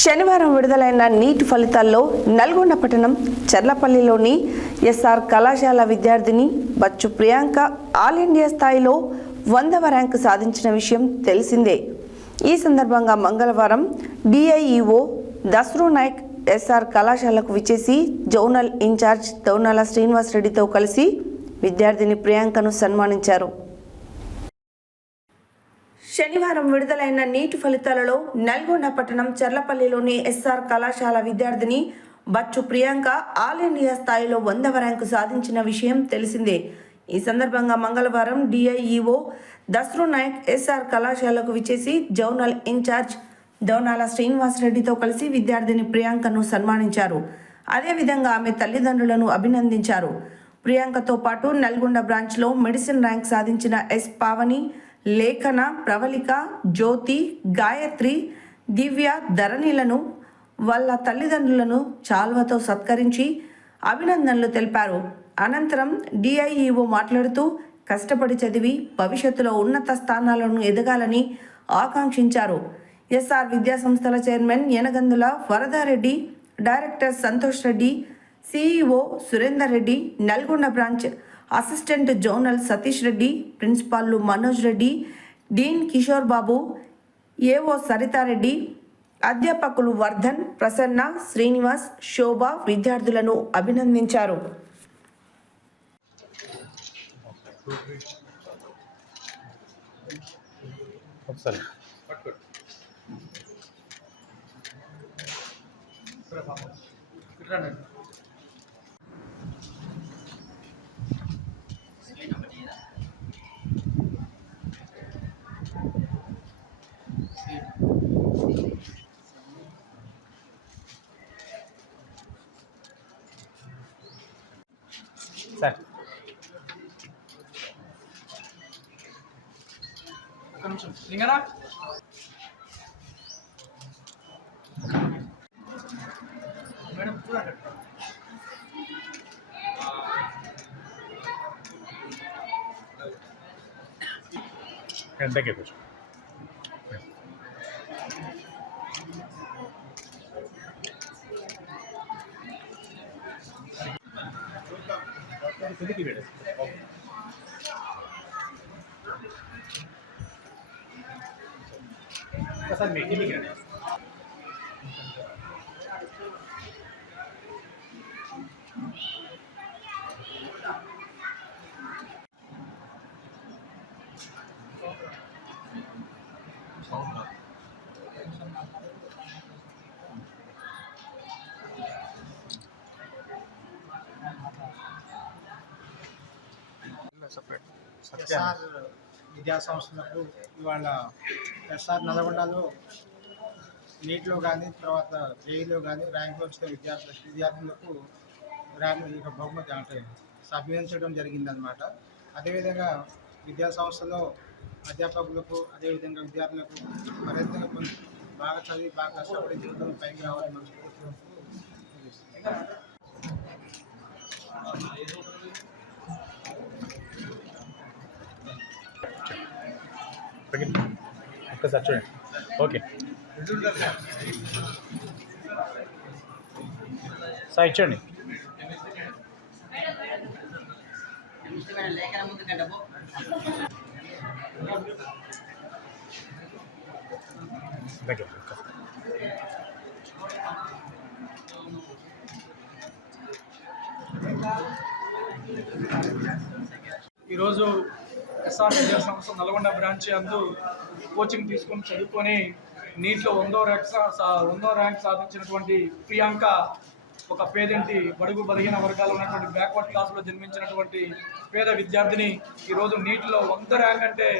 శనివారం విడుదలైన నీట్ ఫలితాల్లో నల్గొండ పట్టణం చర్లపల్లిలోని ఎస్ఆర్ కళాశాల విద్యార్థిని బచ్చు ప్రియాంక ఆల్ ఇండియా స్థాయిలో 100వ ర్యాంకు సాధించిన విషయం తెలిసిందే. ఈ సందర్భంగా మంగళవారం డిఐఈఓ దస్రు నాయక్ ఎస్ఆర్ కళాశాలకు విచ్చేసి జోనల్ ఇన్ఛార్జ్ దౌనాల శ్రీనివాస్ రెడ్డితో కలిసి విద్యార్థిని ప్రియాంకను సన్మానించారు. శనివారం విడుదలైన నీటి ఫలితాలలో నల్గొండ పట్టణం చర్లపల్లిలోని ఎస్ఆర్ కళాశాల విద్యార్థిని బచ్చు ప్రియాంక ఆల్ ఇండియా స్థాయిలో 100వ ర్యాంకు సాధించిన విషయం తెలిసిందే. ఈ సందర్భంగా మంగళవారం డిఐఈఓ దస్రు నాయక్ ఎస్ఆర్ కళాశాలకు విచ్చేసి జోనల్ ఇన్ఛార్జ్ దౌనాల శ్రీనివాస్ రెడ్డితో కలిసి విద్యార్థిని ప్రియాంకను సన్మానించారు. అదేవిధంగా ఆమె తల్లిదండ్రులను అభినందించారు. ప్రియాంకతో పాటు నల్గొండ బ్రాంచ్లో మెడిసిన్ ర్యాంక్ సాధించిన ఎస్ పావని, లేఖన, ప్రవళిక, జ్యోతి, గాయత్రి, దివ్య, ధరణిలను వాళ్ళ తల్లిదండ్రులను చాల్వతో సత్కరించి అభినందనలు తెలిపారు. అనంతరం డిఐఈఓ మాట్లాడుతూ కష్టపడి చదివి భవిష్యత్తులో ఉన్నత స్థానాలను ఎదగాలని ఆకాంక్షించారు. ఎస్ఆర్ విద్యాసంస్థల chairman Yanagandula Varadareddy, director Santosh Reddy, CEO Surender Reddy, Nalgonda branch assistant zonal Satish Reddy, ప్రిన్సిపాల్లు మనోజ్ రెడ్డి, డీన్ కిషోర్ బాబు, ఏఓ సరితారెడ్డి, అధ్యాపకులు వర్ధన్, ప్రసన్న, శ్రీనివాస్, శోభ విద్యార్థులను అభినందించారు. సార్ ఒక నిమిషం లింగనా మేడం చూడండి ఎంతకే కూర్చో ఎందుకు వేడ ఒకసారి మీటింగ్ రండి. ఎస్ఆర్ విద్యా సంస్థలకు ఇవాళ ఎస్ఆర్ నల్గొండలో నీట్లో కానీ తర్వాత జేఈలో కానీ ర్యాంక్ వచ్చిన విద్యార్థులకు ర్యాంక్ బహుమతి అంటే అభినందించడం జరిగిందనమాట. అదేవిధంగా విద్యా సంస్థలో అధ్యాపకులకు అదేవిధంగా విద్యార్థులకు మరింతగా బాగా చదివి బాగా కష్టపడి జీవితంలో పైకి రావాలని మనస్ఫూర్తిగా ఒక్కసారి చూడండి. ఓకే సార్ ఇచ్చండి. ఈరోజు ఎస్ఆర్ విద్యా సంస్థ నల్గొండ బ్రాంచ్ అందు కోచింగ్ తీసుకొని చదువుకొని నీట్లో 100వ ర్యాంక్ సాధించినటువంటి ప్రియాంక ఒక పేదింటి బడుగు బలహీన వర్గాలు ఉన్నటువంటి బ్యాక్వర్డ్ క్లాసులో జన్మించినటువంటి పేద విద్యార్థిని ఈరోజు నీటిలో 100 ర్యాంక్ అంటే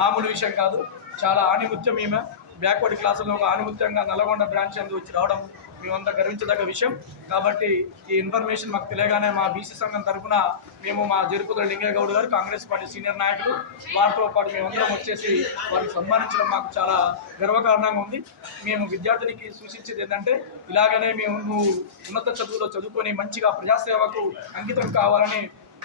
మామూలు విషయం కాదు. చాలా ఆణిముత్యం. ఈమె బ్యాక్వర్డ్ క్లాసుల్లో ఒక ఆణిముత్యంగా నల్గొండ బ్రాంచ్ అందు వచ్చి రావడం మేమంతా గర్వించదగ్గ విషయం. కాబట్టి ఈ ఇన్ఫర్మేషన్ మాకు తెలియగానే మా బీసీ సంఘం తరఫున మేము మా జరుపుతుల లింగయ్య గౌడ్ గారు, కాంగ్రెస్ పార్టీ సీనియర్ నాయకులు, వారితో పాటు మేమందరం వచ్చేసి వారిని సన్మానించడం మాకు చాలా గర్వకారణంగా ఉంది. మేము విద్యార్థినికి సూచించేది ఏంటంటే ఇలాగనే మేము ఉన్నత చదువులో చదువుకొని మంచిగా ప్రజాసేవకు అంకితం కావాలని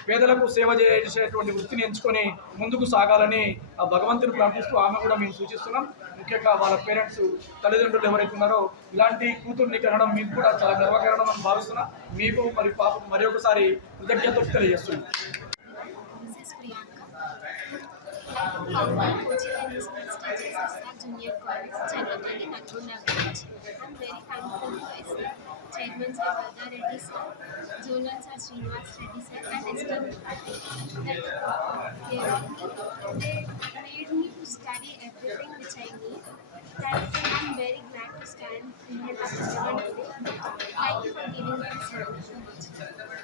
పేదలకు సేవ చేసేటువంటి వృత్తిని ఎంచుకొని ముందుకు సాగాలని ఆ భగవంతుని ప్రార్థిస్తూ ఆమె కూడా మేము సూచిస్తున్నాం. ముఖ్యంగా వాళ్ళ పేరెంట్స్ తల్లిదండ్రులు ఎవరైతే ఉన్నారో ఇలాంటి కూతుర్ని కనడం మీకు కూడా చాలా గర్వకారణం అని భావిస్తున్నా. మీకు మరి పాపకు మరి ఒకసారి కృతజ్ఞతలు తెలియజేస్తున్నాం. This is Priyanka. I found coaching in this prestigious SR Junior College, Chennapalli, Nalgonda branch. I'm very thankful to SR Chairman Sir Varda Reddy sir, Zonal Sir Srinivas Reddy sir, and ST faculty that care of me. They made me to study everything which I need. That I'm very glad to stand in front of everyone today. Thank you for giving me this opportunity.